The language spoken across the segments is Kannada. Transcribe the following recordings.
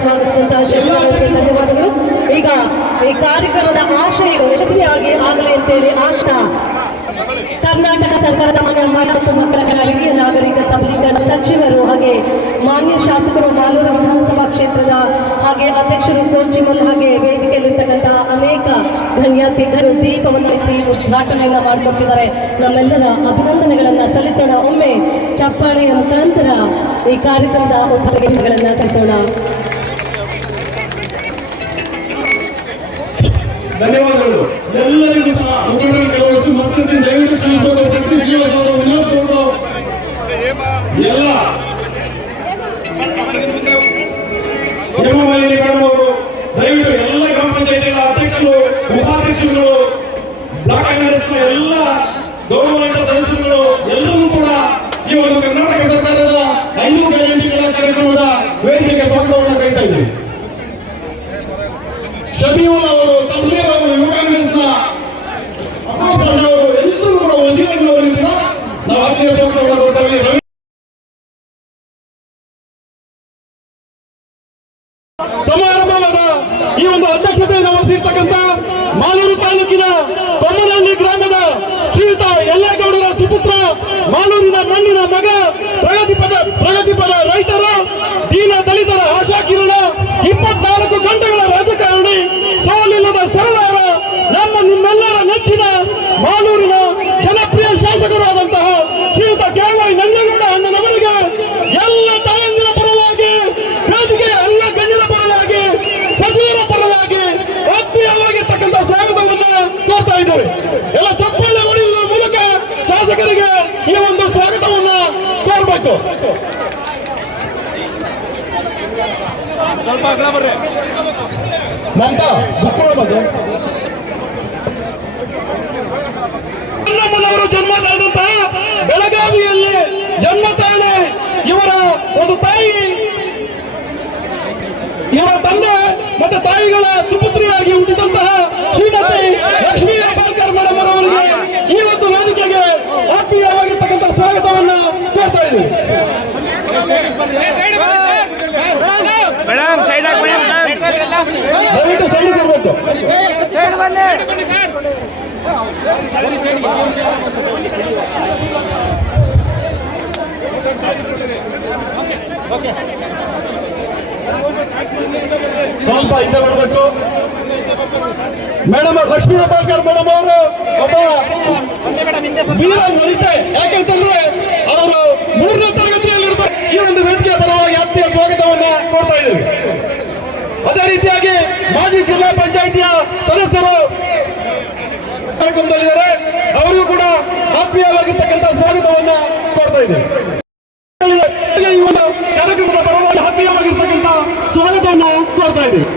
ಸ್ವಾಗತಿಸಿದಂತಹ ಶಶಿಕಲಾಗೆ ಧನ್ಯವಾದಗಳು. ಈಗ ಈ ಕಾರ್ಯಕ್ರಮದ ಆಶಯಗಳು ಯಶಸ್ವಿಯಾಗಿ ಆಗಲಿ ಅಂತೇಳಿ ಆಶಾ ಕರ್ನಾಟಕ ಸರ್ಕಾರದ ಮಹಿಳಾ ಮತ್ತು ಮಕ್ಕಳ ಕಲ್ಯಾಣ ಹಿರಿಯ ನಾಗರಿಕ ಸಬಲೀಕರಣ ಸಚಿವರು ಹಾಗೆ ಮಾನ್ಯ ಶಾಸಕರು ಮಾಲೂರು ವಿಧಾನಸಭಾ ಕ್ಷೇತ್ರದ ಹಾಗೆ ಅಧ್ಯಕ್ಷರು ಕೋಚಿಮಲ್ ಹಾಗೆ ವೇದಿಕೆಯಲ್ಲಿರ್ತಕ್ಕಂಥ ಅನೇಕ ಗಣ್ಯಾತಿಥಿಗಳು ದೀಪವನ್ನು ಹಚ್ಚಿ ಉದ್ಘಾಟನೆಯನ್ನ ಮಾಡಿಕೊಟ್ಟಿದ್ದಾರೆ. ನಮ್ಮೆಲ್ಲರ ಅಭಿನಂದನೆಗಳನ್ನ ಸಲ್ಲಿಸೋಣ. ಒಮ್ಮೆ ಚಪ್ಪಾಳೆಯ ಮುಖಾಂತರ ಈ ಕಾರ್ಯಕ್ರಮದ ಉದ್ಘಾಟನೆಗಳನ್ನ ಸಲ್ಲಿಸೋಣ. ಧನ್ಯವಾದಗಳು ಎಲ್ಲರಿಗೂ ಸಹ ಕೆಲವಷ್ಟು ಮಕ್ಕಳಿಗೆ ದಯವಿಟ್ಟು ಕ್ಷಮಿಸೋದು ಎಲ್ಲ ಹೇಮಾಮಾಲಿನಿ ಮೇಡಮ್ ಅವರು ದಯವಿಟ್ಟು ಎಲ್ಲ ಗ್ರಾಮ ಪಂಚಾಯತಿಗಳ ಅಧ್ಯಕ್ಷರು ಉಪಾಧ್ಯಕ್ಷರುಗಳು ಬ್ಲಾಕ್ ಕಾಂಗ್ರೆಸ್ನ ಎಲ್ಲ ಗೌರವಾನ್ವಿತ ಸದಸ್ಯರುಗಳು ಎಲ್ಲರೂ ಕೂಡ ಈ ಒಂದು ಕರ್ನಾಟಕ ಸರ್ಕಾರದ 5 ಗ್ಯಾರಂಟಿಗಳ ಕಾರ್ಯಕ್ರಮದ ವೇದಿಕೆಗೆ ಸ್ವಾಗತವನ್ನು ಕರೀತಾ ಇದ್ದೀವಿ. ಶಫೀವುಲ್ಲಾ ಅವರು ತಮ್ಲೀರ್ ಅವರು ಯುವ ಕಾಂಗ್ರೆಸ್ನ ಅಪ್ಪಾಸ್ ಅವರು ಎಲ್ಲರೂ ಕೂಡ ವಸೀಲಗಳವರಿಂದ ನಾವು ಆತ್ಮೀಯ ಸ್ವಾಗತವನ್ನು ಕೊಡ್ತೇವೆ. ಸಮಾರಂಭದ ಈ ಒಂದು ಅಧ್ಯಕ್ಷತೆಯನ್ನು ವಹಿಸಿರ್ತಕ್ಕಂಥ ಮಾಲೂರು ತಾಲೂಕಿನ ಕೊಮ್ಮನಹಳ್ಳಿ ಗ್ರಾಮದ ಶ್ರೀಯುತ ಯಲ್ಲೇಗೌಡರ ಸುಪುತ್ರ, ಮಾಲೂರಿನ ಮಣ್ಣಿನ ಮಗ, ಪ್ರಗತಿಪರ ರೈತರ, ದೀನ ದಲಿತರ ಆಶಾಕಿರಣ, 24 ಗಂಟೆಗಳ ರಾಜಕಾರಣಿ, ಸೋಲಿಲ್ಲದ ಸರದಾರ, ನಿಮ್ಮೆಲ್ಲರ ನೆಚ್ಚಿನ ಮಾಲೂರಿನ ಜನಪ್ರಿಯ ಶಾಸಕರು ಆದಂತಹ ಶ್ರೀಯುತ ಕೆ.ವೈ. ನಂಜೇಗೌಡ ಅಣ್ಣನವರಿಗೆ ಎಲ್ಲ ತಾಯಂದಿರ ಪರವಾಗಿ, ವೇದಿಕೆಯ ಎಲ್ಲ ಗಣ್ಯರ ಪರವಾಗಿ, ಸಚಿವರ ಪರವಾಗಿ ಆತ್ಮೀಯವಾಗಿರ್ತಕ್ಕಂಥ ಸ್ವಾಗತವನ್ನು ಕೋರ್ತಾ ಇದ್ದೇವೆ. ಎಲ್ಲ ಚಪ್ಪಾಳೆ ಹೊಡೆಯುವ ಮೂಲಕ ಶಾಸಕರಿಗೆ ಈ ಒಂದು ಸ್ವಾಗತವನ್ನು ಕೋರಬೇಕು. ಸ್ವಲ್ಪ ಮಮತಾ ನಮ್ಮನವರು ಜನ್ಮ ತಾಳದಂತಹ ಬೆಳಗಾವಿಯಲ್ಲಿ ಜನ್ಮ ತಾಳೆ ಇವರ ಒಂದು ತಾಯಿ, ಇವರ ತಂದೆ ಮತ್ತೆ ತಾಯಿಗಳ ಸುಪುತ್ರಿಯಾಗಿ ಹುಟ್ಟಿದಂತಹ ಶ್ರೀಮತಿ ಲಕ್ಷ್ಮೀ ಹೆಬ್ಬಾಳ್ಕರ್ ಮೇಡಮ್ ಅವರಿಗೆ ಈ ಒಂದು ವೇದಿಕೆಗೆ ಆತ್ಮೀಯವಾಗಿರ್ತಕ್ಕಂಥ ಸ್ವಾಗತವನ್ನ ಕೋರ್ತಾ ಇದ್ದೀವಿ. ದಯವಿಟ್ಟು ಸೈಡ್ ಇರಬೇಕು. ಸ್ವಲ್ಪ ಹಿಂದೆ ಬರಬೇಕು. ಮೇಡಮ್ ಲಕ್ಷ್ಮೀ ಹೆಬ್ಬಾಳ್ಕರ್ ಮೇಡಮ್ ಅವರು ಒಬ್ಬ ವೀರ ವನಿತೆ. ಯಾಕಂತಂದ್ರೆ ಅವರು 3ನೇ ತರಗತಿಯಲ್ಲಿರ್ಬೇಕು. ಈ ಒಂದು ವೇದಿಕೆಯ ಪರವಾಗಿ ಆತ್ಮೀಯ ಸ್ವಾಗತವನ್ನ ಕೋರ್ತಾ ಇದ್ದೀವಿ. ಅದೇ ರೀತಿಯಾಗಿ ಮಾಜಿ ಜಿಲ್ಲಾ ಪಂಚಾಯಿತಿಯ ಸದಸ್ಯರು ಕಾರ್ಯಕ್ರಮದಲ್ಲಿದ್ದಾರೆ, ಅವರಿಗೂ ಕೂಡ ಆತ್ಮೀಯವಾಗಿರ್ತಕ್ಕಂಥ ಸ್ವಾಗತವನ್ನ ಕೋರ್ತಾ ಇದ್ದೀವಿ. ಈ ಒಂದು ಕಾರ್ಯಕ್ರಮದ ಪರವಾಗಿ ಆತ್ಮೀಯವಾಗಿರ್ತಕ್ಕಂಥ ಸ್ವಾಗತವನ್ನ ಕೋರ್ತಾ ಇದ್ದೀವಿ.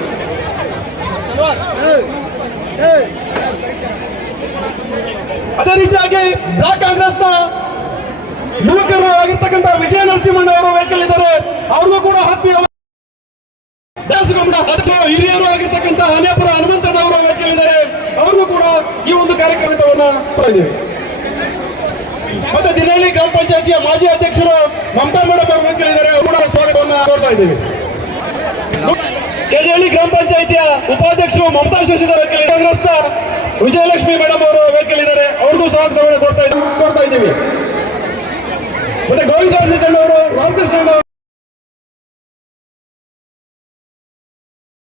ಅದೇ ರೀತಿಯಾಗಿ ಬ್ಲಾಕ್ ಕಾಂಗ್ರೆಸ್ನ ಯುವಕರು ಆಗಿರ್ತಕ್ಕಂಥ ವಿಜಯ ನರಸಿಂಹಣ್ಣ ಅವರು ವೇದಿಕೆಯಲ್ಲಿದ್ದಾರೆ, ಅವ್ರಿಗೂ ಕೂಡ ಆತ್ಮೀಯ ಹಿರಿಯರು ಆಗಿರ್ತಕ್ಕಂಥ ಹನೇಪುರ ಹನುಮಂತನವರು ವೇದಿಕೆಯಲ್ಲಿದ್ದಾರೆ, ಅವ್ರಿಗೂ ಕೂಡ ಈ ಒಂದು ಕಾರ್ಯಕ್ರಮವನ್ನು ಮಾಡಿದ್ದೀವಿ. ಮತ್ತೆ ದಿನಹಳ್ಳಿ ಗ್ರಾಮ ಪಂಚಾಯತಿಯ ಮಾಜಿ ಅಧ್ಯಕ್ಷರು ಮಮತಾ ಮೇಡಮ್ ಅವರು ವೇದಿಕೆಯಲ್ಲಿದ್ದಾರೆ, ಅವರು ಕೂಡ ಸ್ವಾಗತವನ್ನು ಕೋರ್ತಾ ಇದ್ದೀವಿ. ಕೆಜೆಹಳ್ಳಿ ಗ್ರಾಮ ಪಂಚಾಯತಿಯ ಉಪಾಧ್ಯಕ್ಷರು ಮಮತಾ ಶಶಿಧರ್ ಕಾಂಗ್ರೆಸ್ನ ವಿಜಯಲಕ್ಷ್ಮಿ ಮೇಡಮ್ ಅವರು ವೇದಿಕೆಯಲ್ಲಿದ್ದಾರೆ, ಅವ್ರಿಗೂ ಸ್ವಾಗತವನ್ನು ಕೋರ್ತಾ ಇದ್ದೀವಿ. ಮತ್ತೆ ಗೋವಿಂದ